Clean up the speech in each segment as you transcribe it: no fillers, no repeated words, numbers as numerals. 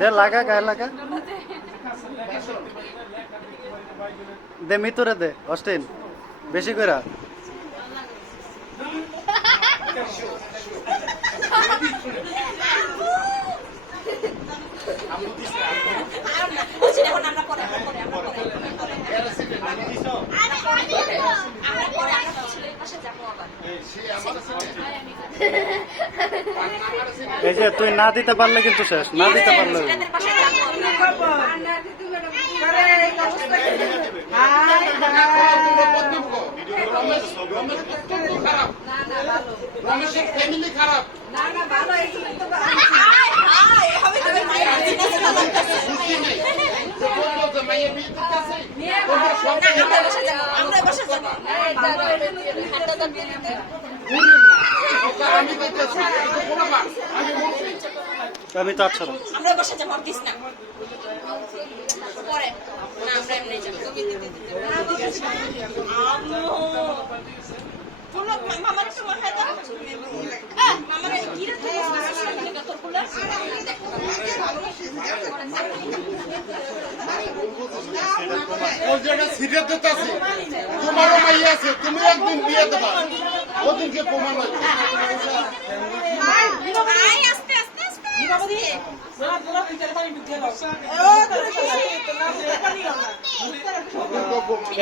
দে লাগা গায়ে লাগা দে মিতুরে দে অস্টিন বেশি করে এই যে তুই না দিতে পারলে কিন্তু শেষ না দিতে পারলে খারাপ আমি তো আচ্ছা আমরা বসে যাবো দিস না পরে না আমরা এমনি যাব তুমি মামার তো মাথায় দাও মামার কি রে তুই তোর ফুলা ওই জায়গা সিরিয়াস দিতে আছে তোমারও মাইয়া আছে তুমি একদিন বিয়ে দেবা ওদিনকে প্রমাণ আছে আস্তে আস্তে আস্তে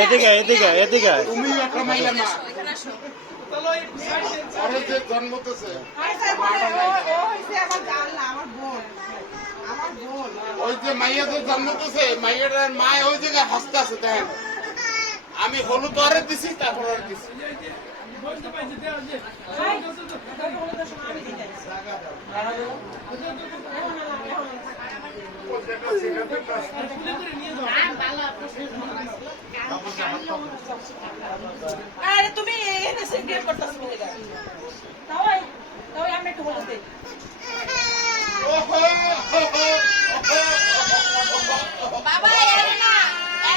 এদিকে এদিকে এদিকে তুমি একটা মাইয়া না আরে যে জন্মতেছে ওই যে মাইয়া যে জন্মতেছে মাইয়ার মায় ওই জায়গায় হাসতে আছে দেখেন আমি হলুদ আরে দিছি তারপর আর দিছি আরে তুমি এনে সিগারেট করতেছ বলে গা তাও আমি একটু বলতে ওহো